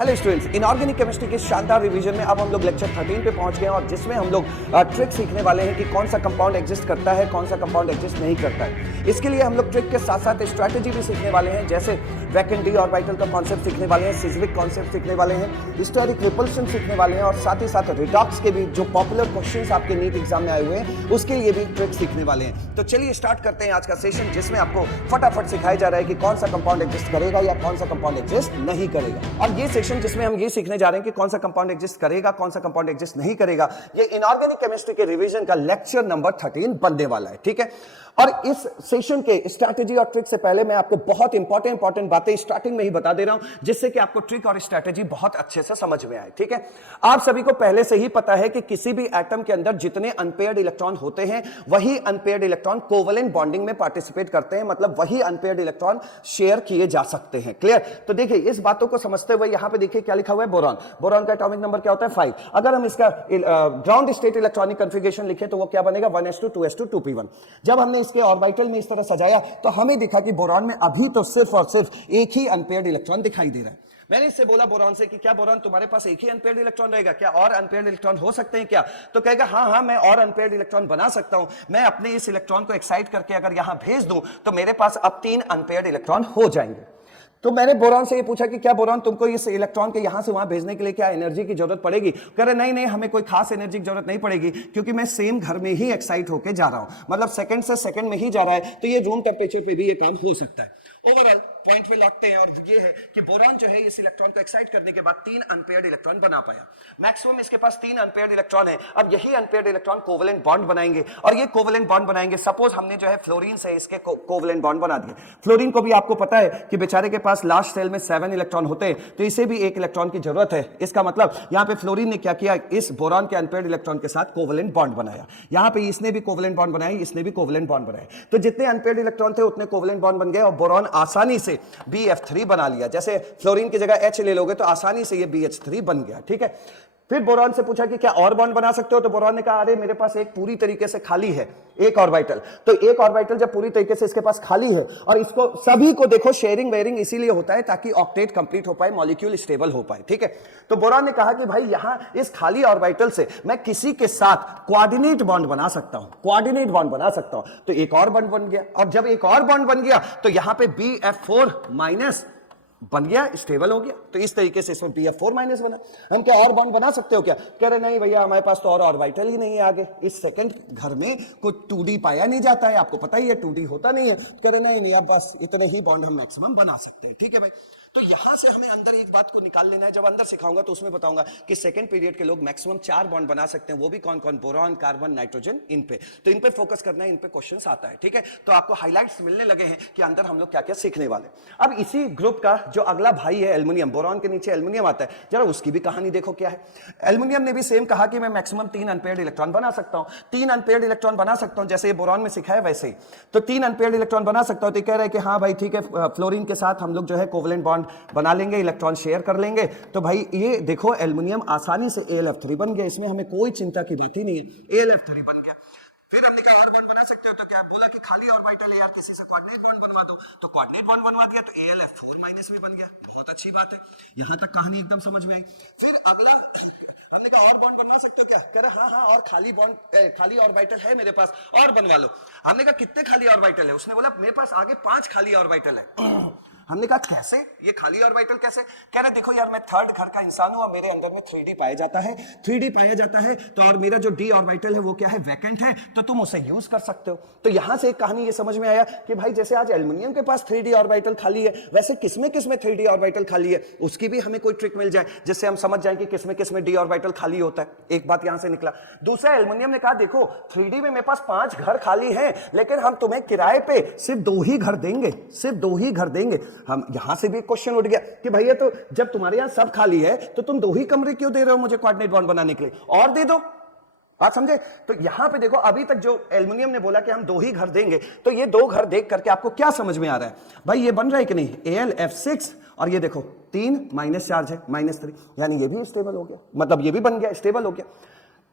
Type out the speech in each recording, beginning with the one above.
Hello students, inorganic chemistry के शानदार revision में अब हम लोग लेक्चर 13 पे पहुंच गए हैं और जिसमें हम लोग ट्रिक सीखने वाले हैं कि कौन सा कंपाउंड एग्जिस्ट करता है, कौन सा कंपाउंड एग्जिस्ट नहीं करता है। इसके लिए हम लोग ट्रिक के साथ साथ स्ट्रैटेजी भी सीखने वाले हैं, जैसे वैकेंट डी ऑर्बिटल का कॉन्सेप्ट सीखने वाले हैं, सिस्मिक कॉन्सेप्ट सीखने वाले हैं, स्टेरिक रिपल्शन सीखने वाले हैं और साथ ही साथ रिडॉक्स के भी जो पॉपुलर क्वेश्चंस आपके नीट एग्जाम में आए हुए हैं उसके लिए भी ट्रिक सीखने वाले हैं। तो चलिए स्टार्ट करते हैं आज का सेशन, जिसमें आपको फटाफट सिखाया जा रहा है कि कौन सा कंपाउंड एग्जिस्ट करेगा या कौन सा कंपाउंड एग्जिस्ट नहीं करेगा। और ये सेशन जिसमें हम ये सीखने जा रहे हैं कि कौन सा कंपाउंड एग्जिस्ट करेगा, कौन सा कंपाउंड एग्जिस्ट नहीं करेगा, ये इनऑर्गेनिक केमिस्ट्री के रिवीजन का लेक्चर नंबर 13 बनने वाला है। ठीक है, और इस सेशन के स्ट्रैटेजी और ट्रिक से पहले मैं आपको बहुत इंपॉर्टेंट बातें स्टार्टिंग में ही बता दे रहा हूं, जिससे कि आपको ट्रिक और स्ट्रैटेजी बहुत अच्छे से समझ में आए। ठीक है, आप सभी को पहले से ही पता है कि किसी भी एटम के अंदर जितने अनपेयर्ड इलेक्ट्रॉन होते हैं वही अनपेयर्ड इलेक्ट्रॉन कोवेलेंट बॉन्डिंग में पार्टिसिपेट करते हैं, मतलब वही अनपेयर्ड इलेक्ट्रॉन शेयर किए जा सकते हैं। क्लियर? तो देखिए, इस बातों को समझते हुए यहां पे देखिए क्या लिखा हुआ है, बोरॉन। बोरॉन का एटॉमिक नंबर क्या होता है? 5। अगर हम इसका ग्राउंड स्टेट इलेक्ट्रॉनिक कॉन्फ़िगरेशन लिखें तो वो क्या बनेगा? 1s2 2s2 2p1। जब हमने इसके ऑर्बिटल में इस तरह सजाया तो हमें दिखा कि बोरॉन में अभी तो सिर्फ और सिर्फ एक ही अनपेयर्ड इलेक्ट्रॉन दिखाई दे रहा है। मैंने इससे बोला बोरॉन से कि क्या बोरॉन तुम्हारे पास एक ही अनपेयर्ड इलेक्ट्रॉन रहेगा क्या? और अनपेयर्ड इलेक्ट्रॉन हो सकते हैं क्या? तो कहेगा हाँ मैं और अनपेयर्ड इलेक्ट्रॉन बना सकता हूं। मैं अपने इस इलेक्ट्रॉन को एक्साइट करके अगर यहां भेज दूं तो मेरे पास अब 3 अनपेयर्ड इलेक्ट्रॉन हो जाएंगे। तो मैंने बोरॉन से ये पूछा कि क्या बोरॉन तुमको इस इलेक्ट्रॉन के यहां से वहां भेजने के लिए क्या एनर्जी की जरूरत पड़ेगी? कह रहे नहीं हमें कोई खास एनर्जी की जरूरत नहीं पड़ेगी, क्योंकि मैं सेम घर में ही एक्साइट होकर जा रहा हूं, मतलब सेकंड से सेकंड में ही जा रहा है, तो ये रूम टेम्परेचर पे भी ये काम हो सकता है। ओवरऑल पॉइंट पे लौटते हैं और ये है कि बोरॉन जो है इस इलेक्ट्रॉन को एक्साइट करने के बाद 3 अनपेयर्ड इलेक्ट्रॉन बना पाया। मैक्सिमम इसके पास 3 अनपेयर्ड इलेक्ट्रॉन है। अब यही अनपेयर्ड इलेक्ट्रॉन कोवेलेंट बॉन्ड बनाएंगे और ये कोवेलेंट बॉन्ड बनाएंगे। सपोज हमने जो है फ्लोरीन से इसके कोवेलेंट बॉन्ड बना दिए। फ्लोरीन को भी आपको पता है कि बेचारे के पास लास्ट सेल में 7 इलेक्ट्रॉन होते हैं, तो इसे भी 1 इलेक्ट्रॉन की जरूरत है। इसका मतलब यहां पे फ्लोरीन ने क्या किया, इस बोरॉन के अनपेयर्ड इलेक्ट्रॉन के साथ कोवेलेंट बॉन्ड बनाया। यहां पे इसने भी कोवेलेंट बॉन्ड बनाया, इसने भी कोवेलेंट बॉन्ड बनाया। तो जितने अनपेयर्ड इलेक्ट्रॉन थे उतने कोवेलेंट बॉन्ड बन गए और बोरॉन आसानी से BF3 बना लिया। जैसे फ्लोरीन की जगह H ले लोगे तो आसानी से ये BH3 बन गया। ठीक है, फिर बोरॉन से पूछा कि क्या और बॉन्ड बना सकते हो? तो बोरॉन ने कहा अरे मेरे पास एक पूरी तरीके से खाली है, एक ऑर्बिटल। तो एक ऑर्बिटल जब पूरी तरीके से इसके पास खाली है और इसको सभी को देखो शेयरिंग वेयरिंग इसीलिए होता है ताकि ऑक्टेट कंप्लीट हो पाए, मॉलिक्यूल स्टेबल हो पाए। ठीक है, तो बोरॉन ने कहा कि भाई यहां इस खाली ऑर्बिटल से मैं किसी के साथ कोऑर्डिनेट बॉन्ड बना सकता हूं, कोऑर्डिनेट बॉन्ड बना सकता हूं। तो एक और बॉन्ड बन गया और जब एक और बॉन्ड बन गया तो यहां पे BF4 माइनस बन गया, स्टेबल हो गया। तो इस तरीके से इसमें BF4 माइनस बना। हम क्या और बॉन्ड बना सकते हो क्या? कह रहे नहीं भैया हमारे पास तो और ऑर्बिटल ही नहीं है आगे। इस सेकंड घर में कोई 2D पाया नहीं जाता है, आपको पता ही है 2D होता नहीं है। कह रहे नहीं अब बस इतने ही बॉन्ड हम मैक्सिमम बना सकते हैं। ठीक है भाई, तो यहां से हमें अंदर एक बात को निकाल लेना है। जब अंदर सिखाऊंगा तो उसमें बताऊंगा कि सेकंड पीरियड के लोग मैक्सिमम 4 बॉन्ड बना सकते हैं। वो भी कौन कौन? बोरॉन, कार्बन, नाइट्रोजन, इन पे। तो इन पे फोकस करना है, इन पे क्वेश्चंस आता है। ठीक है, तो आपको हाइलाइट्स मिलने लगे हैं कि अंदर हम लोग क्या क्या सीखने वाले। अब इसी ग्रुप का जो अगला भाई है एल्युमिनियम, बोरॉन के नीचे एल्युमिनियम आता है, जरा उसकी भी कहानी देखो क्या है। एल्युमिनियम ने भी सेम कहा कि मैं मैक्सिमम 3 अनपेयर्ड इलेक्ट्रॉन बना सकता हूं, 3 अनपेयर्ड इलेक्ट्रॉन बना सकता हूं, जैसे ये बोरॉन में सिखाया वैसे ही। तो 3 अनपेयर्ड इलेक्ट्रॉन बना सकता हूं। तो कह रहे हैं कि हाँ भाई ठीक है, फ्लोरीन के साथ हम लोग जो है कोवेलेंट बॉन्ड बना लेंगे, इलेक्ट्रॉन शेयर कर लेंगे। तो भाई ये देखो एल्युमिनियम आसानी से AlF3 बन गया, इसमें हमें कोई चिंता की बात ही नहीं है, AlF3 बन गया। फिर हमने कहा और बॉन्ड बना सकते हो, तो क्या बोला कि खाली ऑर्बिटल है यार, किसी से कोऑर्डिनेट बॉन्ड बनवा दो। तो कोऑर्डिनेट बॉन्ड बनवा दिया तो AlF4 माइनस भी बन गया। बहुत अच्छी बात है, यहां तक कहानी एकदम समझ में आई। फिर अगला हमने कहा और बॉन्ड बनवा सकते हो क्या? कह रहे हाँ और खाली बॉन्ड खाली ऑर्बिटल है मेरे पास, और बनवा लो। हमने कहा कितने खाली ऑर्बिटल है? उसने बोला मेरे पास आगे 5 खाली ऑर्बिटल है। हमने कहा कैसे, ये खाली ऑर्बिटल कैसे? कह रहे देखो यार मैं थर्ड घर का इंसान हूं और मेरे अंदर में 3D पाया जाता है, 3D पाया जाता है। तो और मेरा जो D ऑर्बिटल है वो क्या है? वैकेंट है, तो तुम उसे यूज कर सकते हो। तो यहां से एक कहानी ये समझ में आया कि भाई जैसे आज एल्युमिनियम के पास 3D ऑर्बिटल खाली है, वैसे किसमें 3D ऑर्बिटल खाली है, उसकी भी हमें कोई ट्रिक मिल जाए जिससे हम समझ जाए कि किसमें D ऑर्बिटल खाली होता है। एक बात यहां से निकला। दूसरा, एल्युमिनियम ने कहा देखो 3D में मेरे पास 5 घर खाली हैं, लेकिन हम तुम्हें किराए पे सिर्फ 2 ही घर देंगे, सिर्फ 2 ही घर देंगे। हम यहां से भी क्वेश्चन उठ गया कि भैया तो जब तुम्हारे यहां सब खाली है तो तुम 2 ही कमरे क्यों दे रहे हो मुझे कोऑर्डिनेट बॉन्ड बनाने के लिए? और दे दो। बात समझे? तो यहां पे देखो अभी तक जो एल्युमिनियम ने बोला कि हम 2 ही घर देंगे, तो ये 2 घर देख करके आपको क्या समझ में आ रहा है भाई? ये बन रहा है कि नहीं? AlF6 और ये देखो 3 माइनस चार्ज है -3, यानी ये भी स्टेबल हो गया, मतलब ये भी बन गया, स्टेबल हो गया।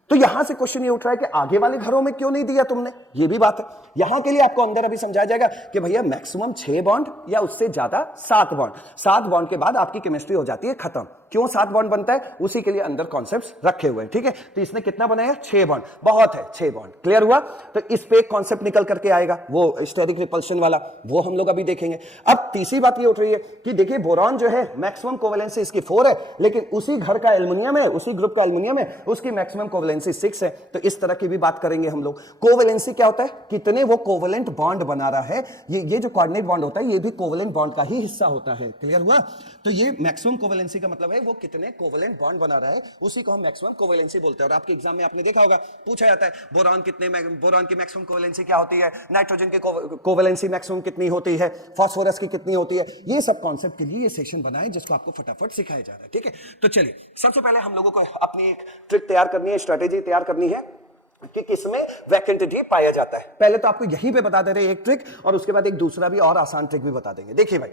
तो यहां से क्वेश्चन ये उठ रहा है कि आगे वाले घरों में क्यों नहीं दिया तुमने? ये भी बात है। यहां के लिए आपको अंदर अभी समझाया जाएगा कि भैया मैक्सिमम 6 बॉन्ड या उससे ज्यादा 7 बॉन्ड, 7 बॉन्ड के बाद आपकी केमिस्ट्री हो जाती है खत्म। क्यों 7 बॉन्ड बनता है, उसी के लिए अंदर कॉन्सेप्ट्स रखे हुए हैं, ठीक है। तो इसने कितना बनाया, 6 बॉन्ड, बहुत है 6 बॉन्ड, क्लियर हुआ। तो इस पे एक कॉन्सेप्ट निकल करके आएगा, वो स्टेरिक रिपल्शन वाला, वो हम लोग अभी देखेंगे। अब तीसरी बात ये उठ रही है कि देखिए बोरॉन जो है मैक्सिमम कोवेलेंसी इसकी 4 है, लेकिन उसी घर का एल्युमिनियम है, उसी ग्रुप का एल्युमिनियम है, उसकी मैक्सिमम कोवेलेंसी 6 है। तो इस तरह की भी बात करेंगे हम लोग। कोवेलेंसी क्या होता है, कितने वो कोवेलेंट बॉन्ड बना रहा है। ये जो कोऑर्डिनेट बॉन्ड होता है ये भी कोवेलेंट बॉन्ड का ही हिस्सा होता है, क्लियर हुआ। तो ये मैक्सिमम कोवेलेंसी का मतलब है वो कितने कोवेलेंट बॉन्ड बना रहा है, उसी को हम मैक्सिमम कोवेलेंसी बोलते हैं। और आपके एग्जाम में आपने देखा होगा, पूछा जाता है बोरॉन की मैक्सिमम कोवेलेंसी क्या होती है, नाइट्रोजन की कोवेलेंसी मैक्सिमम कितनी होती है, फास्फोरस की कितनी होती है। ये सब कॉन्सेप्ट के लिए ये सेशन बनाए जिसको आपको फटाफट सिखाया जा रहा है, ठीक है। तो चलिए सबसे पहले हम लोगों को अपनी एक ट्रिक तैयार करनी है, स्ट्रेटेजी तैयार करनी है कि किसमें वैकेंट डी पाया जाता है। पहले तो आपको यहीं पे बता दे रहे हैं एक ट्रिक, और उसके बाद एक दूसरा भी और आसान ट्रिक भी बता देंगे। देखिए भाई,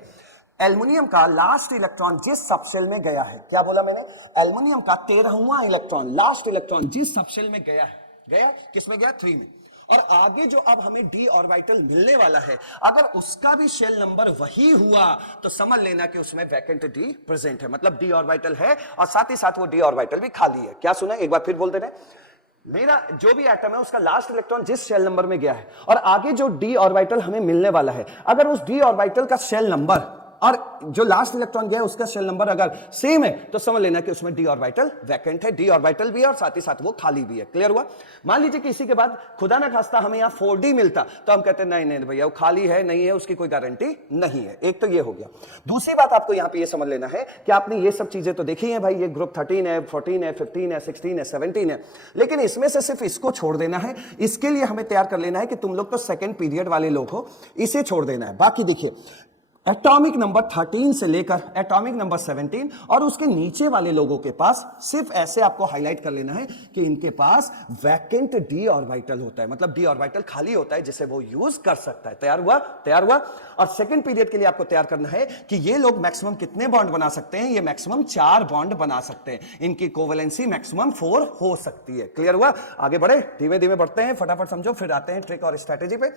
एल्युमिनियम का लास्ट इलेक्ट्रॉन जिस सबशेल में गया है, क्या बोला मैंने, एल्युमिनियम का 13वां इलेक्ट्रॉन, लास्ट इलेक्ट्रॉन जिस सबशेल में गया है, गया किसमें गया, 3 में, और आगे जो अब हमें डी ऑर्बिटल मिलने वाला है, अगर उसका भी शेल नंबर वही हुआ तो समझ लेना कि उसमें वैकेंट डी प्रेजेंट है, मतलब डी ऑर्बिटल है और साथ ही साथ वो डी ऑर्बिटल भी खाली है। क्या सुना, एक बार फिर बोल दे रहे, मेरा जो भी एटम है उसका लास्ट इलेक्ट्रॉन जिस शेल नंबर में गया है और आगे जो डी ऑर्बिटल हमें मिलने वाला है, अगर उस डी ऑर्बिटल का शेल नंबर और जो लास्ट इलेक्ट्रॉन गया है उसका शेल नंबर अगर सेम है तो समझ लेना कि उसमें डी ऑर्बिटल वैकेंट है, डी ऑर्बिटल भी है और साथ ही साथ वो खाली भी है, क्लियर हुआ। मान लीजिए कि इसी के बाद खुदा ना खास्ता हमें यहाँ 4D मिलता तो हम कहते हैं नहीं नहीं भैया वो खाली है, नहीं है, उसकी कोई गारंटी नहीं है। एक तो ये हो गया। दूसरी बात आपको यहाँ पे ये समझ लेना है कि आपने ये सब चीजें तो देखी है भाई, ये ग्रुप 13 है, 14 है, 15 है, 16 है, 17 है, लेकिन इसमें से सिर्फ इसको छोड़ देना है। इसके लिए हमें तैयार कर लेना है कि तुम लोग तो सेकेंड पीरियड वाले लोग हो, इसे छोड़ देना है। बाकी देखिए एटॉमिक नंबर 13 से लेकर एटॉमिक नंबर 17 और उसके नीचे वाले लोगों के पास सिर्फ ऐसे आपको हाईलाइट कर लेना है कि इनके पास वैकेंट डी ऑर्बिटल होता है, मतलब डी ऑर्बिटल खाली होता है जिसे वो यूज कर सकता है। तैयार हुआ, तैयार हुआ। और सेकंड पीरियड के लिए आपको तैयार करना है कि ये लोग मैक्सिमम कितने बॉन्ड बना सकते हैं, ये मैक्सिमम 4 बॉन्ड बना सकते हैं, इनकी कोवेलेंसी मैक्सिमम 4 हो सकती है। क्लियर हुआ, आगे बढ़े, धीमे धीमे बढ़ते हैं, फटाफट समझो, फिर आते हैं ट्रिक और स्ट्रेटेजी पे।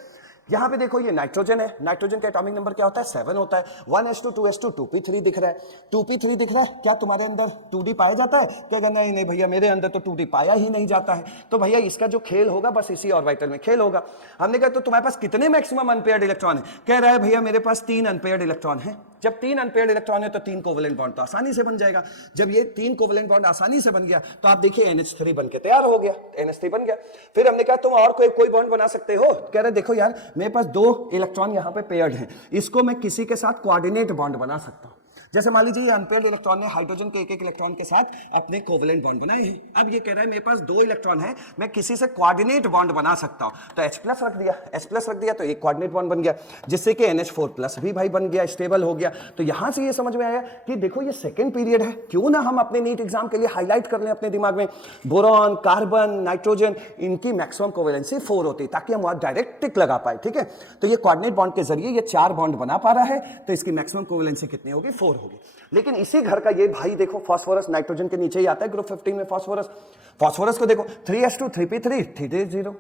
यहां पे देखो ये नाइट्रोजन है, नाइट्रोजन का एटॉमिक नंबर क्या होता है, 7 होता है। 1s2 2s2 2p3 दिख रहा है, 2p3 दिख रहा है। क्या तुम्हारे अंदर 2d पाया जाता है? क्या नहीं नहीं भैया मेरे अंदर तो 2d पाया ही नहीं जाता है। तो भैया इसका जो खेल होगा बस इसी ऑर्बिटल में खेल होगा। हमने कहा तो तुम्हारे पास कितने मैक्सिमम अनपेयर्ड इलेक्ट्रॉन है? कह रहा है भैया मेरे पास 3 अनपेयर्ड इलेक्ट्रॉन है। जब 3 अनपेयर्ड इलेक्ट्रॉन है तो 3 कोवेलेंट बॉन्ड तो आसानी से बन जाएगा। जब ये 3 कोवेलेंट बॉन्ड आसानी से बन गया तो आप देखिए NH3 बन के तैयार हो गया, NH3 बन गया। फिर हमने कहा तुम और कोई बॉन्ड बना सकते हो? कह रहे देखो यार मेरे पास 2 इलेक्ट्रॉन यहां पे पेयर्ड हैं, इसको मैं किसी के साथ कोऑर्डिनेट बॉन्ड बना सकता हूं। जैसे मान लीजिए ये अनपेयर्ड इलेक्ट्रॉन ने हाइड्रोजन के एक इलेक्ट्रॉन के साथ अपने कोवेलेंट बॉन्ड बनाए हैं। अब ये कह रहा है मेरे पास 2 इलेक्ट्रॉन है, मैं किसी से कोऑर्डिनेट बॉन्ड बना सकता हूं। तो H+ रख दिया तो एक कोऑर्डिनेट बॉन्ड बन गया, जिससे कि NH4+ भी भाई बन गया, स्टेबल हो गया। तो यहां से ये समझ में आया कि देखो ये सेकंड पीरियड है, क्यों ना हम अपने नीट एग्जाम के लिए हाईलाइट कर लें अपने दिमाग में, बोरॉन, कार्बन, नाइट्रोजन, इनकी मैक्सिमम कोवेलेंसी 4 होती है, ताकि हम वहां डायरेक्ट टिक लगा पाए। ठीक है, तो ये कोऑर्डिनेट बॉन्ड के जरिए ये 4 बॉन्ड बना पा रहा है, तो इसकी मैक्सिमम कोवेलेंसी कितनी होगी? 4 होगी। लेकिन इसी घर का ये भाई देखो फास्फोरस, नाइट्रोजन के नीचे ही आता है ग्रुप 15 में फास्फोरस को देखो 3s2 3p3 3d0।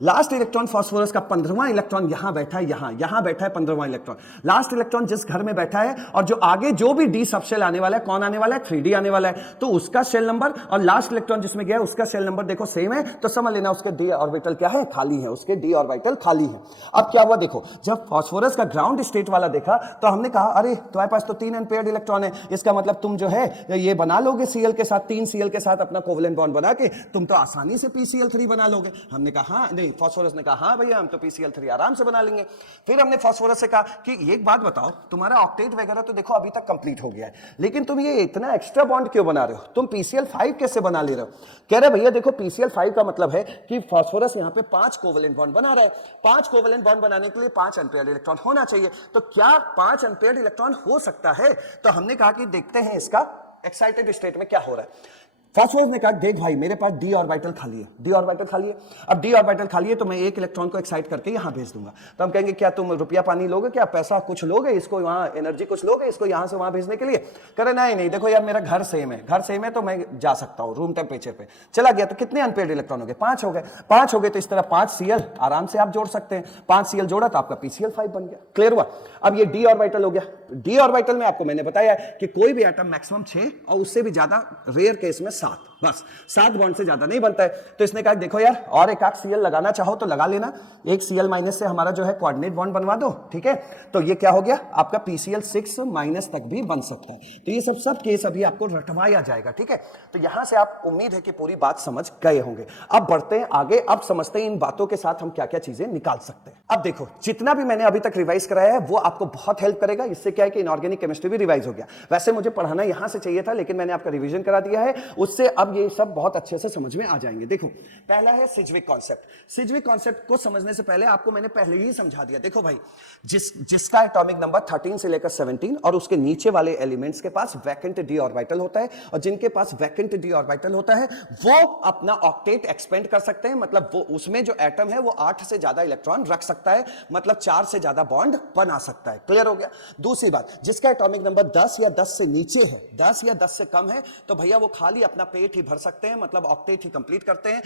Last electron phosphorus का 15वां इलेक्ट्रॉन यहां बैठा है, यहां बैठा है 15वां इलेक्ट्रॉन। लास्ट इलेक्ट्रॉन जिस घर में बैठा है और जो आगे जो भी डी सबशेल आने वाला है, कौन आने वाला है? 3d आने वाला है। तो उसका शेल नंबर और लास्ट इलेक्ट्रॉन जिसमें गया उसका शेल नंबर देखो सेम है, तो समझ लेना उसके डी ऑर्बिटल क्या है? खाली है, उसके डी ऑर्बिटल खाली है। अब क्या हुआ देखो, जब फास्फोरस का ग्राउंड स्टेट वाला देखा तो हमने कहा अरे तुम्हारे पास तो 3 अनपेयर्ड इलेक्ट्रॉन है, इसका मतलब तुम जो है ये बना लोगे Cl के साथ, 3 Cl के साथ अपना कोवेलेंट बॉन्ड बना के तुम तो आसानी से PCl3 बना लोगे। हमने कहा हाँ, नहीं, फास्फोरस ने कहा हाँ भैया हम तो PCl3 आराम से बना लेंगे। फिर हमने फास्फोरस से कहा कि एक बात बताओ, तुम्हारा ऑक्टेट वगैरह तो देखो अभी तक कंप्लीट हो गया है, लेकिन तुम ये इतना एक्स्ट्रा बॉन्ड क्यों बना रहे हो? तुम PCl5 कैसे बना ले रहे हो? कह रहे भैया देखो PCl5 का मतलब है कि फास्फोरस यहाँ पे 5 कोवेलेंट बॉन्ड बना रहा है। 5 कोवेलेंट बॉन्ड बनाने के लिए 5 अनपेयर्ड इलेक्ट्रॉन होना चाहिए। तो क्या 5 अनपेयर्ड इलेक्ट्रॉन हो सकता है? तो हमने कहा कि देखते हैं इसका एक्साइटेड स्टेट में क्या हो रहा है। फास्फोरस ने कहा देख भाई मेरे पास डी ऑर्बिटल खाली है, डी ऑर्बिटल खाली है। अब डी ऑर्बिटल खाली है तो मैं एक इलेक्ट्रॉन को एक्साइट करके यहां भेज दूंगा। तो हम कहेंगे क्या तुम रुपया पानी लोगे, क्या पैसा कुछ लोगे, इसको वहां एनर्जी कुछ लोगे इसको यहां से वहां भेजने के लिए? करे नहीं देखो यार मेरा घर सेम है, घर सेम है तो मैं जा सकता हूं रूम टेम्परेचर पे। चला गया तो कितने अनपेयर्ड इलेक्ट्रॉन हो गए? 5 हो गए। 5 हो गए तो इस तरह 5 Cl आराम से आप जोड़ सकते हैं। 5 Cl जोड़ा तो आपका PCl5 बन गया। क्लियर हुआ? अब ये डी ऑर्बिटल हो गया। डी ऑर्बिटल में आपको मैंने बताया कि कोई भी एटम मैक्सिमम 6 और उससे भी ज्यादा, रेयर केस में 7, बस 7 बॉन्ड से ज्यादा नहीं बनता है। तो इसने कहा देखो यार और एक आध Cl लगाना चाहो तो लगा लेना, एक Cl माइनस से हमारा जो है कोऑर्डिनेट बॉन्ड बनवा दो, ठीक है। तो ये क्या हो गया आपका PCl6 माइनस तक भी बन सकता है। तो ये सब केस अभी आपको रटवाया जाएगा, ठीक है। तो यहां से आप उम्मीद है कि पूरी बात समझ गए होंगे। अब बढ़ते हैं आगे, अब समझते हैं इन बातों के साथ हम क्या क्या चीजें निकाल सकते हैं। अब देखो जितना भी मैंने अभी तक रिवाइज कराया है वो आपको बहुत हेल्प करेगा। इससे क्या है कि इनऑर्गेनिक केमिस्ट्री भी रिवाइज हो गया। वैसे मुझे पढ़ाना यहां से चाहिए था लेकिन मैंने आपका रिवीजन करा दिया है, उससे अब ये सब बहुत अच्छे से समझ में आ जाएंगे। देखो पहला है सिज्विक कॉन्सेप्ट। सिज्विक कॉन्सेप्ट को समझने से पहले आपको मैंने पहले ही समझा दिया। देखो भाई जिसका एटॉमिक नंबर 13 से लेकर 17 और उसके नीचे वाले एलिमेंट्स के पास वैकेंट डी ऑर्बिटल होता है, और जिनके पास वैकेंट डी ऑर्बिटल होता है वो अपना ऑक्टेट एक्सपेंड कर सकते हैं। मतलब वो उसमें जो एटम है वो 8 से ज्यादा इलेक्ट्रॉन रख सकता है, मतलब 4 से ज्यादा बॉन्ड बना सकता है। क्लियर हो गया? दूसरी बात, जिसका एटॉमिक नंबर 10 या 10 से नीचे है, 10 या 10 से कम है, तो भैया वो खाली अपना पेट ही भर सकते हैं, मतलब ऑक्टेट ही कंप्लीट करते हैं।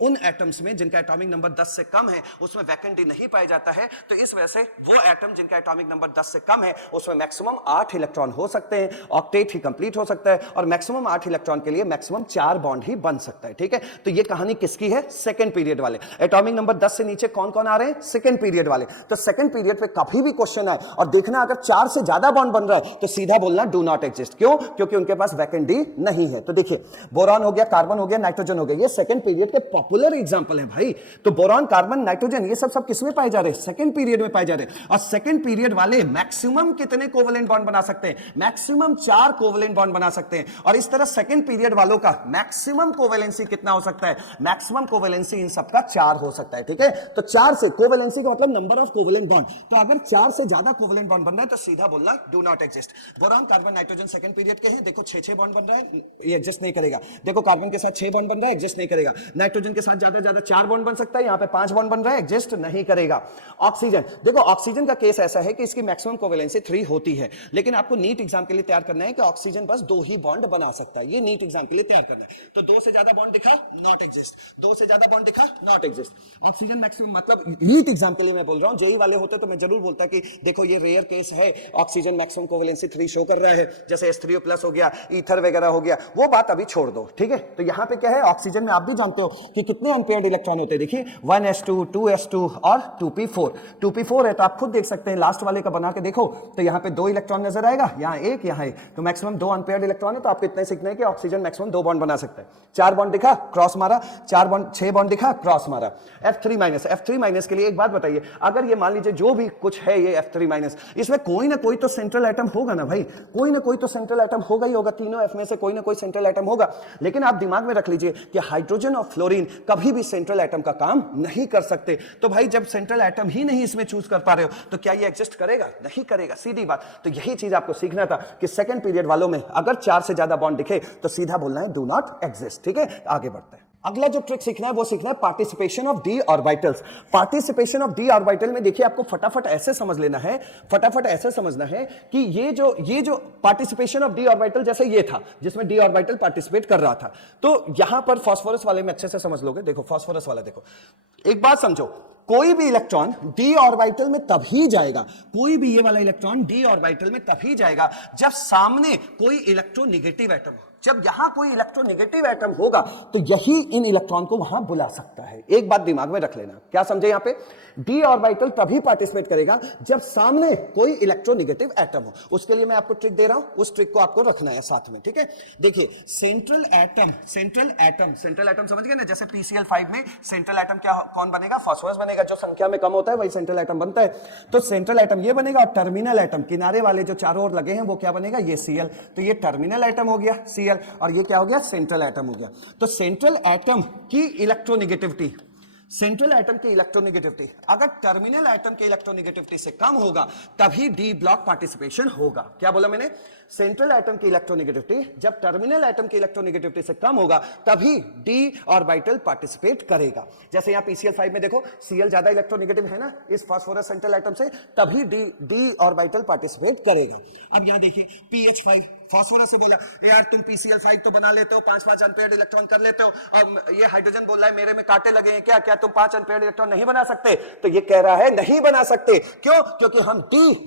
उन एटम्स में जिनका एटॉमिक नंबर 10 से कम है उसमें वैकेंट नहीं पाया जाता है। तो इस वजह से वो एटम जिनका एटॉमिक नंबर 10 से कम है उसमें मैक्सिमम 8 इलेक्ट्रॉन हो सकते हैं, ऑक्टेट ही कंप्लीट हो सकता है, और मैक्सिमम 8 इलेक्ट्रॉन के लिए मैक्सिमम 4 बॉन्ड ही बन सकता है, ठीक है। तो ये कहानी किसकी है? सेकंड पीरियड वाले। एटॉमिक नंबर 10 से नीचे कौन कौन आ रहे हैं? सेकंड पीरियड वाले। तो सेकंड पीरियड पे कभी भी क्वेश्चन आए और देखना अगर 4 से ज्यादा बॉन्ड बन रहा है तो सीधा बोलना डू नॉट एग्जिस्ट। क्यों? क्योंकि उनके पास वैकेंट डी नहीं है। तो देखिए बोरॉन हो गया, कार्बन हो गया, नाइट्रोजन हो गया, ये सेकंड पीरियड के पॉपुलर एग्जांपल है भाई। तो बोरॉन, कार्बन, नाइट्रोजन ये सब किसमें पाए जा रहे हैं? सेकंड पीरियड में पाए जा रहे हैं। और सेकंड पीरियड वाले मैक्सिमम कितने कोवेलेंट बॉन्ड बना सकते हैं? मैक्सिमम 4 कोवेलेंट बॉन्ड बना सकते हैं। और इस तरह सेकंड पीरियड वालों का मैक्सिमम कोवेलेंसी कितना हो सकता है? मैक्सिमम कोवेलेंसी इन सबका 4 हो सकता है, ठीक है। तो 4 से कोवेलेंसी का मतलब नंबर ऑफ कोवेलेंट बॉन्ड। तो अगर 4 से ज्यादा कोवेलेंट बॉन्ड बन रहा है तो सीधा बोलना do not exist. Boron, carbon, nitrogen second period के हैं। देखो 6 बॉन्ड बन रहा है, ये एग्जिस्ट नहीं करेगा। देखो कार्बन के साथ 6 बॉन्ड बन रहा है, एग्जिस्ट नहीं करेगा। नाइट्रोजन के साथ ज्यादा 4 बॉन्ड बन सकता है, यहां पे 5 बॉन्ड बन रहा है, एग्जिस्ट नहीं करेगा। ऑक्सीजन, देखो ऑक्सीजन का केस ऐसा है कि इसकी मैक्सिमम कोवेलेंसी 3 होती है, लेकिन आपको नीट एग्जाम के लिए तैयार करना है कि ऑक्सीजन बस 2 ही बॉन्ड बना सकता है। ये नीट एग्जाम के लिए तैयार करना है। तो 2 से ज्यादा बॉन्ड दिखा, नॉट एग्जिस्ट। 2 से ज्यादा बॉन्ड दिखा, नॉट एग्जिस्ट। ऑक्सीजन मैक्सिमम, मतलब नीट एग्जाम के लिए मैं बोल रहा हूं। जेई वाले होते तो मैं जरूर बोलता कि देखो ये रेयर केस है, ऑक्सीजन मैक्सिमम कोवेलेंसी 3 शो कर रहा है, जैसे H3O+ हो गया, ईथर वगैरह हो गया, वो बात अभी छोड़ दो, ठीक है। तो यहां पे क्या है, ऑक्सीजन में आप भी जानते हो कि कितने अनपेयर्ड इलेक्ट्रॉन होते हैं। देखिए 1s2, 2s2 और 2p4। 2p4 है तो आप खुद देख सकते हैं, लास्ट वाले का बना के देखो तो यहां पे 2 इलेक्ट्रॉन नजर आएगा, यहां एक, यहां एक, तो मैक्सिमम 2 अनपेयर्ड इलेक्ट्रॉन है। तो आपको इतना सीखना है कि ऑक्सीजन मैक्सिमम 2 बॉन्ड बना सकता है। 4 बॉन्ड दिखा, क्रॉस मारा, 6 बॉन्ड दिखा, क्रॉस मारा। F3- के लिए एक बात बताइए, अगर ये मान लीजिए जो भी कुछ है ये F3-, इसमें कोई ना कोई तो सेंट्रल एटम होगा ना भाई, कोई ना कोई तो सेंट्रल एटम होगा ही होगा। तीनों F में से कोई ना कोई सेंट्रल एटम होगा। लेकिन आप दिमाग में रख लीजिए कि हाइड्रोजन और फ्लोरीन कभी भी सेंट्रल एटम का काम नहीं कर सकते। तो भाई जब सेंट्रल एटम ही नहीं इसमें चूज कर पा रहे हो तो क्या ये एग्जिस्ट करेगा? नहीं करेगा, सीधी बात। तो यही चीज आपको सीखना था कि सेकंड पीरियड वालों में अगर 4 से ज्यादा बॉन्ड दिखे तो सीधा बोलना है डू नॉट एग्जिस्ट, ठीक है। आगे बढ़ते हैं। अगला जो ट्रिक सीखना है वो सीखना है participation of D orbitals. Participation of D orbital में देखिए आपको फटाफट ऐसे समझ लेना है, फटाफट ऐसे समझना है कि ये जो पार्टिसिपेशन ऑफ डी ऑर्बिटल जैसे ये था जिसमें डी ऑर्बिटल पार्टिसिपेट कर रहा था, तो यहां पर फास्फोरस वाले में अच्छे से समझ लोगे। देखो फास्फोरस वाला, देखो एक बात समझो, कोई भी इलेक्ट्रॉन डी ऑर्बिटल में तभी जाएगा, कोई भी ये वाला इलेक्ट्रॉन डी ऑर्बिटल में तभी जाएगा जब सामने कोई इलेक्ट्रोनेगेटिव एटम, जब यहां कोई इलेक्ट्रोनेगेटिव एटम होगा तो यही इन इलेक्ट्रॉन को वहां बुला सकता है। एक बात दिमाग में रख लेना, क्या समझे? यहां पे डी ऑर्बिटल तभी पार्टिसिपेट करेगा जब सामने कोई इलेक्ट्रोनेगेटिव एटम हो। उसके लिए मैं आपको ट्रिक दे रहा हूं, उस ट्रिक को आपको रखना है साथ में, ठीक है। देखिए सेंट्रल एटम समझ गए ना, जैसे PCl5 में सेंट्रल एटम क्या, कौन बनेगा? फास्फोरस बनेगा। जो संख्या में कम होता है वही सेंट्रल एटम बनता है। तो सेंट्रल एटम ये बनेगा, और टर्मिनल एटम किनारे वाले जो चारों ओर लगे हैं वो क्या बनेगा? ये Cl। तो ये टर्मिनल एटम हो गया Cl, और ये क्या हो गया? सेंट्रल एटम हो गया। तो सेंट्रल एटम की इलेक्ट्रोनेगेटिविटी सेंट्रल एटम की इलेक्ट्रोनेगेटिविटी अगर टर्मिनल एटम के इलेक्ट्रोनेगेटिविटी से कम होगा तभी डी ब्लॉक पार्टिसिपेशन होगा। क्या बोला मैंने? सेंट्रल एटम की इलेक्ट्रोनेगेटिविटी जब टर्मिनल एटम की इलेक्ट्रोनेगेटिविटी से कम होगा तभी डी ऑर्बिटल पार्टिसिपेट करेगा। जैसे यहां PCl5 में देखो Cl ज्यादा इलेक्ट्रोनेगेटिव है ना इस फास्फोरस सेंट्रल एटम से, तभी डी ऑर्बिटल पार्टिसिपेट करेगा। अब यहां देखिए PH5 फास्फोरस से बोला यार तुम PCl5 तो बना लेते हो, 5-5 अनपेयर्ड इलेक्ट्रॉन कर लेते हो, और ये हाइड्रोजन बोल रहा है मेरे में कांटे लगे हैं क्या तुम 5 अनपेयर्ड इलेक्ट्रॉन नहीं बना सकते? तो ये कह रहा है नहीं बना सकते। क्यों? क्योंकि हम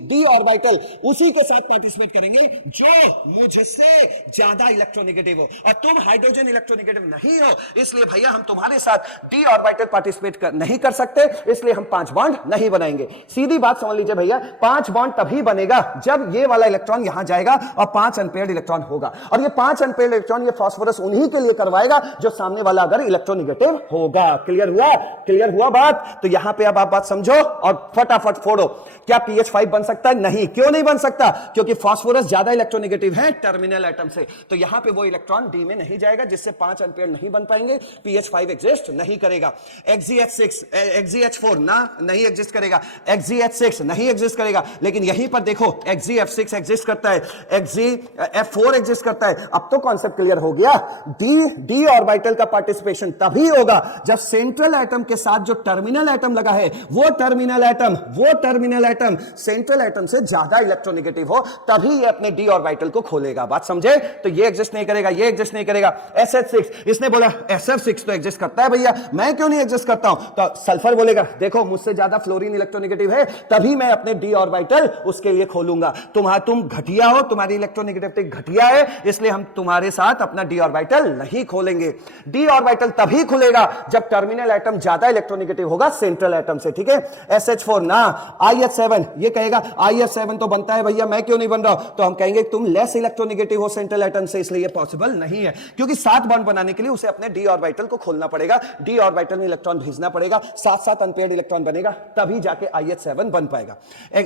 डी ऑर्बिटल उसी के साथ पार्टिसिपेट करेंगे जो मुझसे ज्यादा इलेक्ट्रोनेगेटिव हो, और तुम हाइड्रोजन इलेक्ट्रोनेगेटिव नहीं हो, इसलिए भैया हम तुम्हारे साथ डी ऑर्बिटल पार्टिसिपेट नहीं कर सकते, इसलिए हम 5 बॉन्ड नहीं बनाएंगे। सीधी बात समझ लीजिए भैया, 5 बॉन्ड तभी बनेगा जब ये वाला इलेक्ट्रॉन यहां जाएगा और 5 अनपेयर्ड इलेक्ट्रॉन होगा, और ये 5 अनपेयर्ड इलेक्ट्रॉन ये फास्फोरस उन्हीं के लिए करवाएगा जो सामने वाला अगर इलेक्ट्रोनेगेटिव होगा। क्लियर हुआ? क्लियर हुआ बात? तो यहां पे अब आप बात समझो और फटाफट फोड़ो। क्या PH5 बन सकता है? नहीं। क्यों नहीं बन सकता? क्योंकि फास्फोरस ज्यादा इलेक्ट्रोनेगेटिव है टर्मिनल एटम से, तो यहां पे वो इलेक्ट्रॉन डी में नहीं जाएगा, जिससे 5 अनपेयर नहीं बन पाएंगे, PH5 एग्जिस्ट नहीं करेगा। XZH4 ना नहीं एग्जिस्ट करेगा, XZH6 नहीं एग्जिस्ट करेगा, लेकिन यहीं पर देखो XZF6 एग्जिस्ट करता है, XZF4 एग्जिस्ट करता है। अब तो कॉन्सेप्ट क्लियर हो गया। डी ऑर्बिटल का पार्टिसिपेशन तभी होगा जब सेंट्रल एटम के साथ जो टर्मिनल एटम लगा है वो टर्मिनल एटम सेंट्रल एटम से ज्यादा इलेक्ट्रोनेगेटिव हो, तभी ये अपने डी ऑर्बिटल को खोलेगा। बात समझे? तो ये एग्जिस्ट नहीं करेगा, ये एग्जिस्ट नहीं करेगा। SH6 इसने बोला SF6 तो एग्जिस्ट करता है भैया, मैं क्यों नहीं एग्जिस्ट करता हूं? तो सल्फर बोलेगा देखो मुझसे ज्यादा फ्लोरीन इलेक्ट्रोनेगेटिव है, तभी मैं अपने डी ऑर्बिटल उसके लिए खोलूंगा। तुम घटिया हो, तुम्हारी इलेक्ट्रोनेगेटिविटी घटिया है, इसलिए हम तुम्हारे साथ अपना डी ऑर्बिटल नहीं खोलेंगे। डी ऑर्बिटल तभी खुलेगा जब टर्मिनल एटम ज्यादा इलेक्ट्रोनेगेटिव होगा सेंट्रल एटम से। ठीक है? SH4 ना, IH7 ये कहेगा IH7 तो बनता है भैया, मैं क्यों नहीं बन रहा? तो हम कहेंगे तुम लेस इलेक्ट्रोनेगेटिव हो सेंट्रल एटम से, इसलिए ये पॉसिबल नहीं है, क्योंकि 7 बॉन्ड बनाने के लिए उसे अपने डी ऑर्बिटल को खोलना पड़ेगा, डी ऑर्बिटल में इलेक्ट्रॉन भेजना पड़ेगा, 7-7 अनपेयर्ड इलेक्ट्रॉन बनेगा, तभी जाके IH7 बन पाएगा।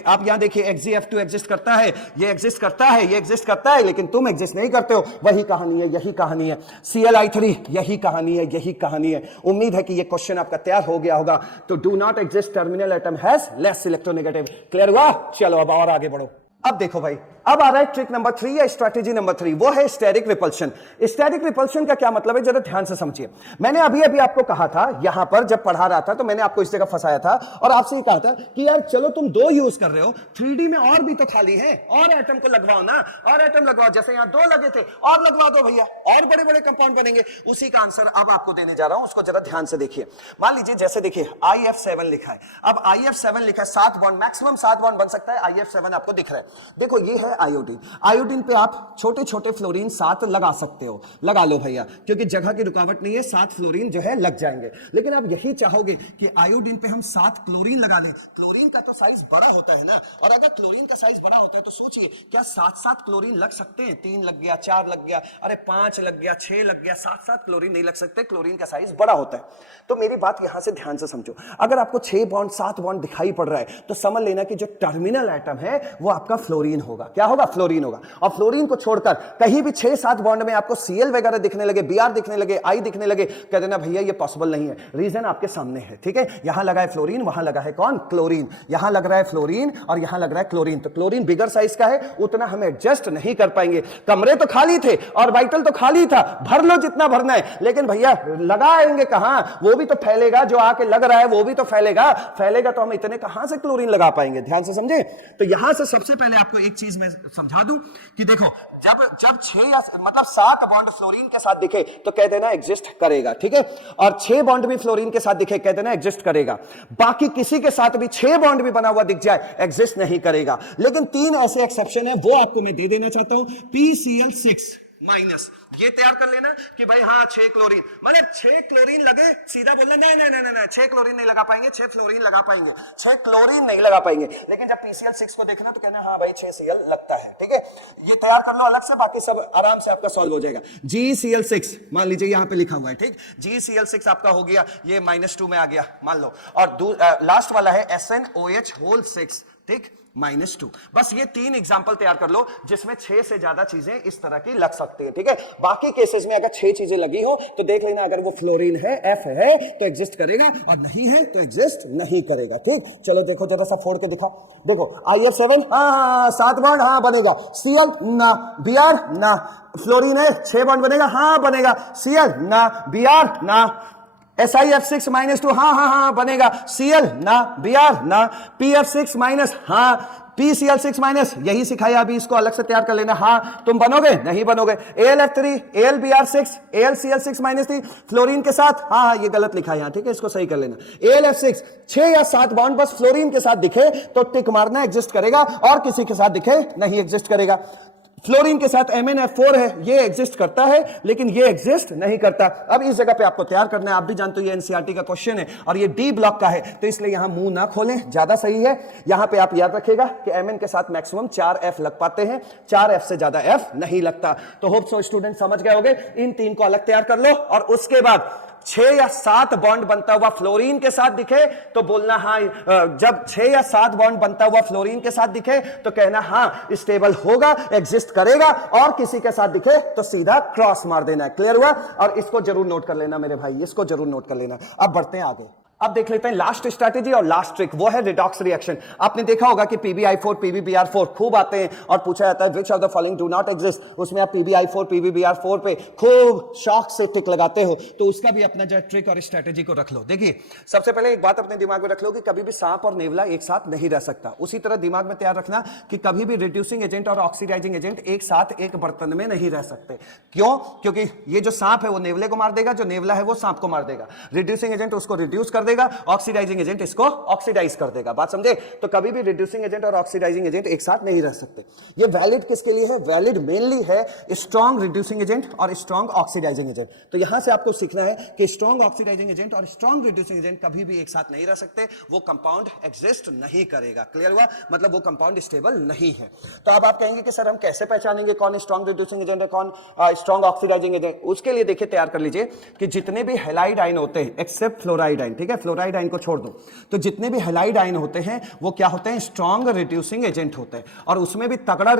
आप यहां देखिए XZF2 एग्जिस्ट करता है, ये एग्जिस्ट करता है, ये एग्जिस्ट करता है, लेकिन तुम एग्जिस्ट नहीं करते हो। वही कहानी है, यही कहानी है। ClI3 यही कहानी है, यही कहानी है। उम्मीद है कि ये क्वेश्चन आपका तैयार हो गया होगा। तो do not exist terminal atom has less electronegative. Clear हुआ? चलो अब और आगे बढ़ो। अब देखो भाई, अब आ रहा है ट्रिक नंबर 3 या स्ट्रेटेजी नंबर 3, वो है स्टेरिक रिपल्शन। स्टेरिक रिपल्शन का क्या मतलब है, जरा ध्यान से समझिए। मैंने अभी आपको कहा था, यहां पर जब पढ़ा रहा था तो मैंने आपको इस जगह फंसाया था और आपसे ये कहा था कि यार चलो तुम 2 यूज कर रहे हो, 3D में और भी तो खाली है, और एटम को लगवाओ ना, और एटम लगवाओ। जैसे यहां 2 लगे थे और लगवा दो भैया, और बड़े बड़े कंपाउंड बनेंगे। उसी का आंसर अब आपको देने जा रहा हूं, उसको जरा ध्यान से देखिए। मान लीजिए जैसे देखिए IF7 लिखा है, अब IF7 लिखा है, 7 बॉन्ड, मैक्सिमम 7 बॉन्ड बन सकता है। IF7 आपको दिख रहा है, देखो ये है आयोडीन। आयोडीन पे आप छोटे छोटे फ्लोरीन 7 लगा सकते हो, लगा लो भैया, क्योंकि जगह की रुकावट नहीं है, 7 फ्लोरीन जो है लग जाएंगे। लेकिन आप यही चाहोगे कि आयोडीन पे हम 7 क्लोरीन लगा लें। क्लोरीन का तो साइज बड़ा होता है ना, और अगर क्लोरीन का साइज बड़ा होता है तो सोचिए क्या 7-7 क्लोरीन लग सकते हैं? 3 लग गया, 4 लग गया, अरे 5 लग गया, 6 लग गया, 7-7 क्लोरीन नहीं लग सकते, क्लोरीन का साइज बड़ा होता है। तो मेरी बात यहां से ध्यान से समझो, अगर आपको 6 बॉन्ड 7 बॉन्ड दिखाई पड़ रहा है तो समझ लेना कि जो टर्मिनल एटम है वो आपका फ्लोरीन होगा। क्या होगा? फ्लोरीन होगा। और फ्लोरीन को छोड़कर कहीं भी 6-7 बॉन्ड में आपको Cl वगैरह दिखने लगे, Br दिखने लगे, I दिखने लगे, कह देना भैया ये पॉसिबल नहीं है। रीजन आपके सामने है। ठीक है? यहां लगा है फ्लोरीन, वहां लगा है कौन? क्लोरीन। यहां लग रहा है फ्लोरीन और यहां लग रहा है क्लोरीन, तो क्लोरीन बिगर साइज का है, उतना हम एडजस्ट नहीं कर पाएंगे। कमरे तो खाली थे, ऑर्बिटल तो खाली था, भर लो जितना भरना है, लेकिन भैया लगाएंगे कहां? वो भी तो फैलेगा, जो आके लग रहा है वो भी तो फैलेगा तो हम इतने कहां से क्लोरीन लगा पाएंगे? ध्यान से समझे। तो यहां से सबसे पहले आपको एक चीज मैं समझा दूं कि देखो, जब 6 या मतलब 7 बॉन्ड फ्लोरीन के साथ दिखे तो कह देना एग्जिस्ट करेगा। ठीक है? और 6 बॉन्ड भी फ्लोरीन के साथ दिखे, कह देना एग्जिस्ट करेगा। बाकी किसी के साथ भी 6 बॉन्ड भी बना हुआ दिख जाए, एग्जिस्ट नहीं करेगा। लेकिन 3 ऐसे एक्सेप्शन है, वो आपको मैं दे देना चाहता हूं। PCl6 माइनस, ये तैयार कर लेना कि भाई हाँ 6 क्लोरीन, मतलब 6 क्लोरीन लगे, सीधा बोलना नहीं 6 क्लोरीन नहीं लगा पाएंगे, 6 फ्लोरीन लगा पाएंगे, 6 क्लोरीन नहीं लगा पाएंगे। लेकिन जब PCl6 को देखना तो कहना हाँ भाई 6 Cl लगता है। ठीक है? ये तैयार कर लो अलग से, बाकी सब आराम से आपका सॉल्व हो जाएगा। GCl6 मान लीजिए यहां पे लिखा हुआ है, ठीक, GCl6 आपका हो गया, ये -2 में आ गया मान लो, और लास्ट वाला है SnOH6 ठीक, -2। बस ये 3 एग्जांपल तैयार कर लो जिसमें 6 से ज्यादा चीजें इस तरह की लग सकती है, ठीक है। बाकी केसेस में अगर 6 चीजें लगी हो तो देख लेना, अगर वो फ्लोरीन है, F है तो एग्जिस्ट करेगा, और नहीं है तो एग्जिस्ट नहीं करेगा, ठीक। चलो देखो, जरा सा फोड़ के दिखा, देखो IF7, हाँ 7 बॉन्ड, हाँ बनेगा। Cl ना, Br ना, फ्लोरीन है 6 बॉन्ड बनेगा, हाँ बनेगा। Cl ना, Br ना, SiF6 -2, हाँ हाँ हाँ बनेगा। Cl ना, Br ना, PF6 माइनस, हाँ PCl6 माइनस, यही सिखाया, अभी इसको अलग से तैयार कर लेना। हाँ तुम बनोगे, नहीं बनोगे। AlF3, AlBr6, AlCl6 -3 फ्लोरीन के साथ, हाँ हाँ ये गलत लिखा है यहाँ, ठीक है, इसको सही कर लेना। AlF6 6 या 7 बॉन्ड बस फ्लोरीन के साथ दिखे तो टिक मारना, एग्जिस्ट करेगा, और किसी के साथ दिखे नहीं एग्जिस्ट करेगा। फ्लोरीन के साथ MnF4 है, ये एग्जिस्ट करता है लेकिन ये एग्जिस्ट नहीं करता। अब इस जगह पे आपको तैयार करना है, आप भी जानते हो ये एनसीईआरटी का क्वेश्चन है और ये डी ब्लॉक का है, तो इसलिए यहां मुंह ना खोलें, ज्यादा सही है। यहां पे आप याद रखिएगा कि Mn के साथ मैक्सिमम 4 F लग पाते हैं, 4 F से ज्यादा F नहीं लगता। तो होप सो स्टूडेंट समझ गए होंगे। इन 3 को अलग तैयार कर लो, और उसके बाद 6 या 7 बॉन्ड बनता हुआ फ्लोरीन के साथ दिखे तो बोलना हाँ, जब 6 या 7 बॉन्ड बनता हुआ फ्लोरीन के साथ दिखे तो कहना हाँ स्टेबल होगा, एग्जिस्ट करेगा, और किसी के साथ दिखे तो सीधा क्रॉस मार देना है। क्लियर हुआ? और इसको जरूर नोट कर लेना मेरे भाई, इसको जरूर नोट कर लेना। अब बढ़ते हैं आगे। अब देख लेते हैं लास्ट स्ट्रैटेजी और लास्ट ट्रिक, वो है रिडॉक्स रिएक्शन। आपने देखा होगा कि PbI4 PbBr4 खूब आते हैं और पूछा जाता है which of the following do not exist, उसमें आप PbI4 PbBr4 पे खूब शौक से टिक लगाते हो, तो उसका भी अपना जो ट्रिक और स्ट्रैटेजी को रख लो। देखिए सबसे पहले एक बात अपने दिमाग में रख लो कि कभी भी सांप और नेवला एक साथ नहीं रह सकता। उसी तरह दिमाग में तैयार रखना कि कभी भी रिड्यूसिंग एजेंट और ऑक्सीडाइजिंग एजेंट एक साथ एक बर्तन में नहीं रह सकते। क्यों? क्योंकि ये जो सांप है वो नेवले को मार देगा, जो नेवला है वो सांप को मार देगा। रिड्यूसिंग एजेंट उसको रिड्यूस कर देगा, ऑक्सीडाइजिंग एजेंट इसको ऑक्सीडाइज कर देगा। बात समझे? तो कभी भी रिड्यूसिंग एजेंट और ऑक्सीडाइजिंग एजेंट एक साथ नहीं रह सकते। ये वैलिड किसके लिए है? वैलिड मेनली है स्ट्रॉन्ग रिड्यूसिंग एजेंट और स्ट्रॉन्ग ऑक्सीडाइजिंग एजेंट। तो यहां से आपको सीखना है कि स्ट्रॉन्ग ऑक्सीडाइजिंग एजेंट और स्ट्रॉन्ग रिड्यूसिंग एजेंट कभी भी एक साथ नहीं रह सकते, वो कंपाउंड एग्जिस्ट नहीं करेगा। क्लियर हुआ? मतलब वो कंपाउंड स्टेबल नहीं है। तो अब आप कहेंगे कि सर हम कैसे पहचानेंगे कौन स्ट्रॉन्ग रिड्यूसिंग एजेंट है, कौन स्ट्रॉन्ग ऑक्सीडाइजिंग एजेंट? उसके लिए देखिए तैयार कर लीजिए कि जितने भी हैलाइड आयन होते हैं एक्सेप्ट फ्लोराइड आयन, ठीक है, फ्लोराइड आयन को छोड़ दो, तो जितने भी हैलाइड आयन होते हैं वो क्या होते हैं? स्ट्रॉन्ग रिड्यूसिंग एजेंट होते हैं। और उसमें भी तगड़ा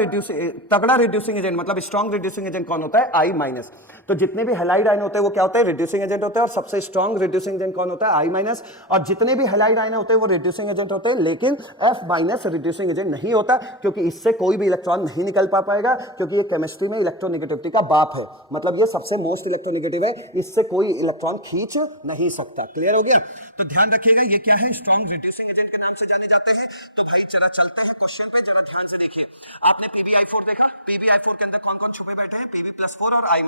रिड्यूसिंग एजेंट मतलब स्ट्रॉन्ग रिड्यूसिंग एजेंट कौन होता है? I-। तो जितने भी हैलाइड आयन होते हैं वो क्या होते हैं? रिड्यूसिंग एजेंट होते हैं। और सबसे स्ट्रॉन्ग रिड्यूसिंग एजेंट कौन होता है? I-। और जितने भी हैलाइड आयन होते हैं वो रिड्यूसिंग एजेंट होते हैं, लेकिन F- रिड्यूसिंग एजेंट नहीं होता, क्योंकि इससे कोई भी इलेक्ट्रॉन नहीं निकल पाएगा, क्योंकि ये केमिस्ट्री में इलेक्ट्रोनेगेटिविटी का बाप है। मतलब ये सबसे मोस्ट इलेक्ट्रोनेगेटिव है, इससे कोई इलेक्ट्रॉन खींच नहीं सकता। क्लियर हो गया? तो ध्यान रखिएगा ये क्या है? स्ट्रॉन्ग रिड्यूसिंग एजेंट के नाम से जाने जाते हैं। तो भाई जरा चलते हैं क्वेश्चन पे, जरा ध्यान से देखिए। आपने PbI4 देखा, PbI4 के अंदर कौन कौन छुपे बैठे हैं? Pb+4 और I-।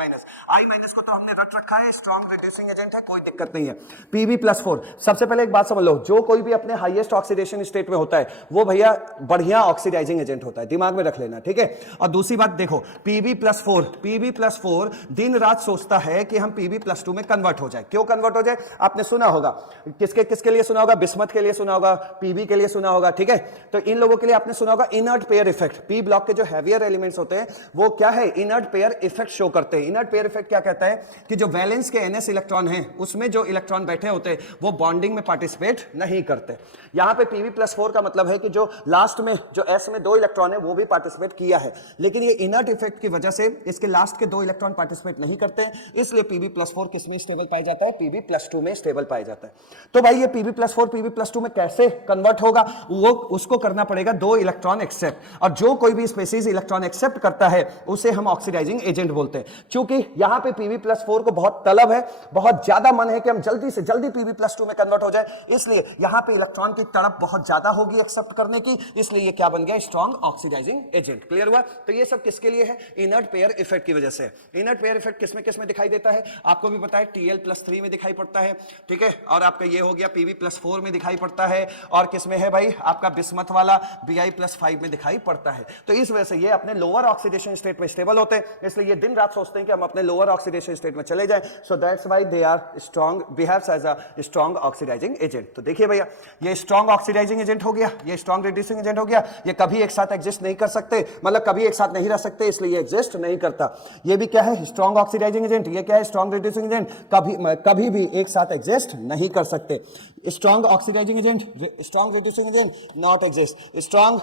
I- को तो हमने रट रखा है, स्ट्रॉन्ग रिड्यूसिंग एजेंट है, कोई दिक्कत नहीं है। Pb+4, सबसे पहले एक बात समझ लो, जो कोई भी अपने हाईएस्ट ऑक्सीडेशन स्टेट में होता है वो भैया बढ़िया ऑक्सीडाइजिंग एजेंट होता है, दिमाग में रख लेना, ठीक है। और दूसरी बात देखो, Pb+4 दिन रात सोचता है कि हम Pb+2 में कन्वर्ट हो जाए। क्यों कन्वर्ट हो जाए? आपने सुना होगा, किसके किसके लिए सुना होगा? बिस्मथ के लिए सुना होगा, Pb के लिए सुना होगा, ठीक है। तो इन लोगों के लिए आपने सुना होगा inert pair effect. P block के जो हैवियर एलिमेंट्स होते हैं वो क्या है? इनर्ट पेयर इफेक्ट शो करते हैं। इनर्ट पेयर इफेक्ट क्या कहता है कि जो वैलेंस के Ns इलेक्ट्रॉन हैं उसमें जो इलेक्ट्रॉन बैठे होते हैं वो बॉन्डिंग में पार्टिसिपेट नहीं करते। यहां पे Pb+4 का मतलब है कि जो लास्ट में जो S में 2 इलेक्ट्रॉन है वो भी पार्टिसिपेट किया है, लेकिन ये इनर्ट इफेक्ट की वजह से इसके लास्ट के 2 इलेक्ट्रॉन पार्टिसिपेट नहीं करते, इसलिए Pb+4 किस में स्टेबल पाया जाता है? Pb+2 में स्टेबल पाया जाता है। तो भाई ये Pb+4 Pb+2 में कैसे कन्वर्ट होगा? वो उसको करना पड़ेगा 2 इलेक्ट्रॉन एक्सेप्ट, और जो कोई भी स्पीशीज इलेक्ट्रॉन एक्सेप्ट करता है उसे हम ऑक्सीडाइजिंग एजेंट बोलते हैं। क्योंकि यहां पे Pb+4 को बहुत तलब है, बहुत ज्यादा मन है कि हम जल्दी से जल्दी Pb+2 में कन्वर्ट हो जाए, इसलिए यहां पे इलेक्ट्रॉन की तड़प बहुत ज्यादा होगी एक्सेप्ट करने की, इसलिए ये क्या बन गया? Strong oxidising agent. क्लियर हुआ? तो ये सब किसके लिए है? इनर्ट पेयर इफेक्ट की वजह से। इनर्ट पेयर इफेक्ट किस में दिखाई देता है? आपको भी पता है Tl+3 में दिखाई पड़ता है, ठीक है। और आपका ये हो गया Pb+4 में दिखाई पड़ता है, और किसमें है भाई? आपका बिस्मथ वाला Bi+5 में दिखाई पड़ता है। तो इस वजह से ये अपने लोअर ऑक्सीडेशन स्टेट में स्टेबल होते हैं, इसलिए ये दिन रात सोचते हैं कि हम अपने लोअर ऑक्सीडेशन स्टेट में चले जाएं। So that's why they are strong, behaves as a strong oxidising agent. तो देखिए भैया, ये स्ट्रॉन्ग ऑक्सीडाइजिंग एजेंट हो गया, ये स्ट्रॉन्ग रिड्यूसिंग एजेंट हो गया। ये कभी एक साथ एग्जिस्ट नहीं कर सकते, मतलब कभी एक साथ नहीं रह सकते, इसलिए ये एग्जिस्ट नहीं करता। ये भी क्या है? Strong oxidising agent. ये क्या है? Strong reducing agent. कभी भी एक साथ एग्जिस्ट नहीं कर सकते। सकते। Strong oxidising agent, strong reducing agent not exist. Strong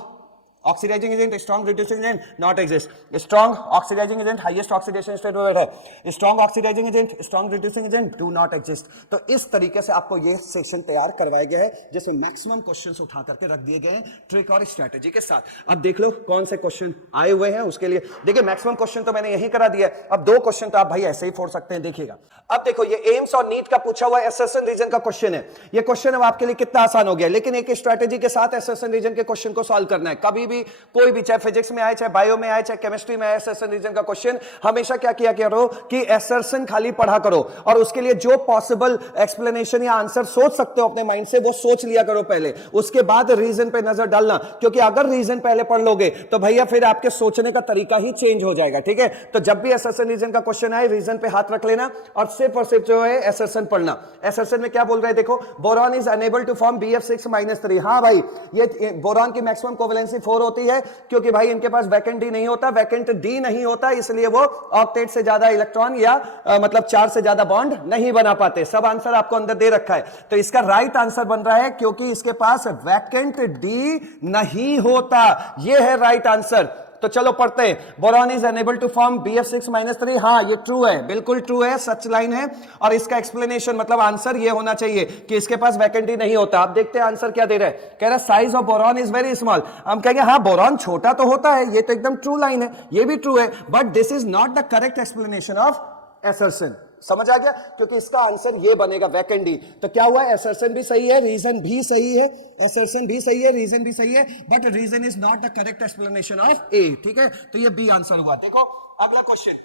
oxidising agent, strong reducing agent not exist. Strong oxidising agent highest oxidation state पे है। Strong oxidising agent, strong reducing agent do not exist. तो इस तरीके से आपको ये section तैयार करवाया गया है जिसमें मैक्सिमम क्वेश्चंस उठा करके रख दिए गए हैं ट्रिक और स्ट्रेटेजी के साथ। अब देख लो कौन से क्वेश्चन आए हुए हैं उसके लिए। देखिए मैक्सिमम क्वेश्चन तो मैंने यही करा दिया है, अब 2 क्वेश्चन तो आप भाई ऐसे ही फोड़ सकते हैं। देखिएगा अब देखो ये एम्स और नीट का पूछा हुआ एसएसएन रीजन का क्वेश्चन है। ये क्वेश्चन अब आपके लिए कितना आसान हो गया, लेकिन एक स्ट्रेटेजी के साथ एसएसएन रीजन के क्वेश्चन को सॉल्व करना है। कभी भी कोई भी, चाहे फिजिक्स में आए, चाहे बायो में आए, चाहे केमिस्ट्री में आए, एसएसएन रीजन का क्वेश्चन हमेशा क्या किया करो कि एसएसएन खाली पढ़ा करो और उसके लिए जो पॉसिबल एक्सप्लेनेशन या आंसर सोच सकते हो अपने माइंड से वो सोच लिया करो पहले, उसके बाद रीजन पे नजर डालना। क्योंकि अगर रीजन पहले पढ़ लोगे तो भैया फिर आपके सोचने का तरीका ही चेंज हो जाएगा। ठीक है, तो जब भी एसएसएन रीजन का क्वेश्चन आए रीजन पे हाथ रख लेना और सिर्फ जो है एसएसएन पढ़ना। एसएसएन में क्या बोल रहे हैं देखो, boron is unable to form BF6-3। हाँ भाई, ये बोरॉन की मैक्सिमम कोवेलेंसी 4 होती है क्योंकि भाई इनके पास वैकेंट डी नहीं होता, वैकेंट डी नहीं होता, इसलिए वो ऑक्टेट से ज्यादा इलेक्ट्रॉन या मतलब 4 से ज्यादा बॉन्ड नहीं बना पाते। सब आंसर आपको अंदर दे रखा है, तो इसका राइट आंसर बन रहा है क्योंकि इसके पास वैकेंट डी नहीं होता। ये है राइट आंसर। तो चलो पढ़ते हैं। Boron is unable to form BF6-3। हाँ ये ट्रू है, बिल्कुल ट्रू है, सच लाइन है। और इसका एक्सप्लेनेशन मतलब आंसर ये होना चाहिए कि इसके पास वैकेंटी नहीं होता। आप देखते हैं आंसर क्या दे रहा है, कह रहा है size of boron is very small. हम कहेंगे हाँ बोरॉन छोटा तो होता है, ये तो एकदम ट्रू लाइन है, ये भी ट्रू है, but this is not the correct explanation of assertion. समझ आ गया, क्योंकि इसका आंसर ये बनेगा वैकेंट डी। तो क्या हुआ, एसर्शन भी सही है, रीजन भी सही है, एसर्शन भी सही है, रीजन भी सही है, but reason is not the correct explanation of A. ठीक है, तो ये बी आंसर हुआ। देखो अगला क्वेश्चन,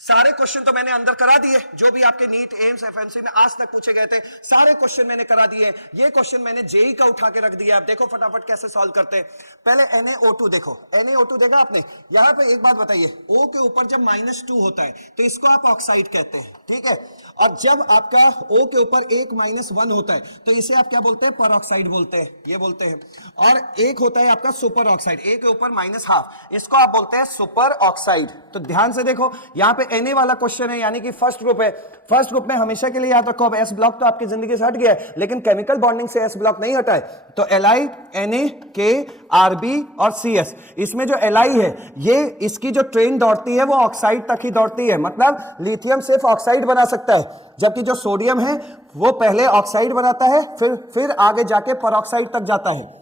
सारे क्वेश्चन तो मैंने अंदर करा दिए, जो भी आपके नीट, एम्स, एफएमसी में आज तक पूछे गए थे सारे क्वेश्चन मैंने करा दिए। ये क्वेश्चन मैंने जेई का उठा के रख दिया। आप देखो फटाफट कैसे सॉल्व करते हैं। पहले NaO2 देखो, NaO2 देखा आपने। यहां पे एक बात बताइए, O के ऊपर जब -2 होता है तो इसको आप ऑक्साइड कहते हैं, ठीक है। और जब आपका O के ऊपर 1 -1 होता है तो इसे आप क्या बोलते हैं, परऑक्साइड बोलते हैं, ये बोलते हैं। और एक होता है आपका सुपर ऑक्साइड, A के ऊपर -1/2, इसको आप बोलते हैं सुपर ऑक्साइड। तो ध्यान से देखो, यहां पे Na वाला क्वेश्चन है, यानी कि फर्स्ट ग्रुप है। फर्स्ट ग्रुप में हमेशा के लिए याद रखो, अब S ब्लॉक तो आपकी जिंदगी से हट गया है, लेकिन केमिकल बॉन्डिंग से S ब्लॉक नहीं हटा है। तो Li, Na, K, Rb और CS, इसमें जो Li है ये इसकी जो ट्रेन दौड़ती है वो ऑक्साइड तक ही दौड़ती है, मतलब लिथियम सिर्फ ऑक्साइड बना सकता है, जबकि जो सोडियम है वो पहले ऑक्साइड बनाता है फिर आगे जाके परऑक्साइड तक जाता है।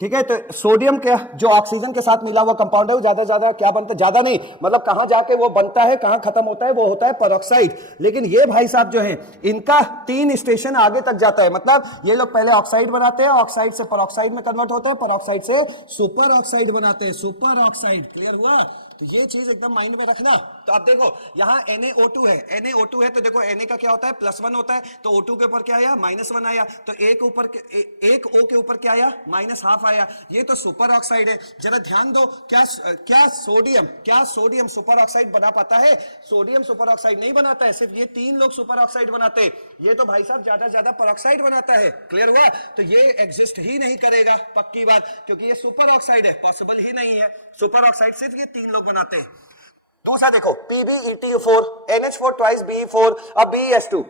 ठीक है, तो सोडियम के जो ऑक्सीजन के साथ मिला हुआ कंपाउंड है वो ज्यादा क्या बनता है, ज्यादा नहीं, मतलब कहां जाके वो बनता है, कहां खत्म होता है, वो होता है परऑक्साइड। लेकिन ये भाई साहब जो हैं इनका 3 स्टेशन आगे तक जाता है, मतलब ये लोग पहले ऑक्साइड बनाते हैं, ऑक्साइड से परऑक्साइड में कन्वर्ट होते हैं, परऑक्साइड से सुपर ऑक्साइड बनाते हैं, सुपर ऑक्साइड। क्लियर हुआ, तो ये चीज एकदम माइंड में रखना। तो आप देखो यहाँ NaO2 है, NaO2 है तो देखो Na का क्या होता है, +1 होता है, तो O2 के ऊपर क्या आया, -1 आया, तो एक O के ऊपर क्या आया, -1/2 आया। ये तो सुपर ऑक्साइड है। जरा ध्यान दो, क्या सोडियम सुपर ऑक्साइड बना पाता है? सोडियम सुपर ऑक्साइड नहीं बनाता है, सिर्फ ये 3 लोग सुपर ऑक्साइड बनाते हैं। ये तो भाई साहब ज्यादा परऑक्साइड बनाता है। क्लियर हुआ, तो ये एग्जिस्ट ही नहीं करेगा, पक्की बात, क्योंकि ये सुपर ऑक्साइड है, पॉसिबल ही नहीं है। सुपर ऑक्साइड सिर्फ ये 3 लोग बनाते हैं। दूसरा देखो PbEtO4, NH4 twice BE4, अब BeS2।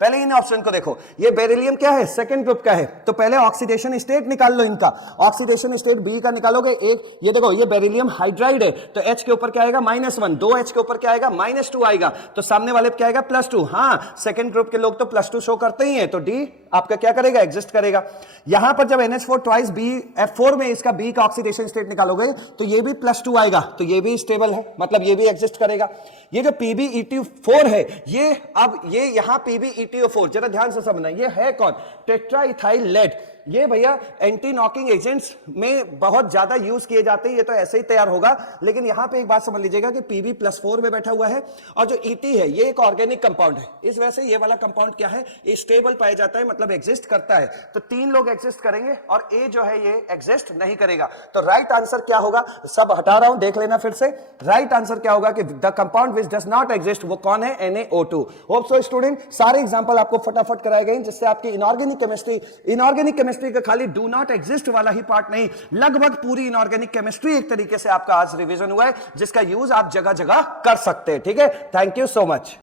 पहले इन ऑप्शन को देखो, ये बेरिलियम क्या है, सेकंड ग्रुप का है, तो पहले ऑक्सीडेशन स्टेट निकाल लो इनका। ऑक्सीडेशन स्टेट बी का निकालोगे, एक ये देखो ये बेरिलियम हाइड्राइड है, तो H के ऊपर क्या आएगा, -1, 2 H के ऊपर क्या आएगा, -2 आएगा, तो सामने वाले पे क्या आएगा, +2। हाँ, सेकंड ग्रुप के लोग तो +2 शो करते ही हैं, तो D आपका क्या करेगा, एग्जिस्ट करेगा। यहां पर जब NH4 twice BF4 में इसका B का ऑक्सीडेशन स्टेट निकालोगे तो ये भी +2 आएगा, तो ये भी स्टेबल है, मतलब ये भी एग्जिस्ट करेगा। ये जो PbEtO4 है, ये यहां PbEtO4 जरा ध्यान से समझना, ये है कौन, टेट्राइथाइल लेड। ये भैया एंटी नॉकिंग एजेंट्स में बहुत ज्यादा यूज किए जाते हैं, ये तो ऐसे ही तैयार होगा। लेकिन यहां पे एक बात समझ लीजिएगा कि Pb+4 में बैठा हुआ है, और जो Et है ये एक ऑर्गेनिक कंपाउंड है, इस वजह से ये वाला कंपाउंड क्या है, स्टेबल पाया जाता है, मतलब एग्जिस्ट करता है। तो 3 लोग एग्जिस्ट करेंगे और A जो है ये एग्जिस्ट नहीं करेगा। तो राइट आंसर क्या होगा, सब हटा रहा हूं, देख लेना फिर से। राइट आंसर क्या होगा कि the compound which does not exist, वो कौन है, NaO2। होप सो स्टूडेंट, सारे एग्जांपल आपको फटाफट कराए गए जिससे आपकी इनऑर्गेनिक केमिस्ट्री का खाली डू नॉट एग्जिस्ट वाला ही पार्ट नहीं, लगभग पूरी इनऑर्गेनिक केमिस्ट्री एक तरीके से आपका आज रिवीजन हुआ है, जिसका यूज आप जगह जगह कर सकते हैं। ठीक है, थैंक यू सो मच।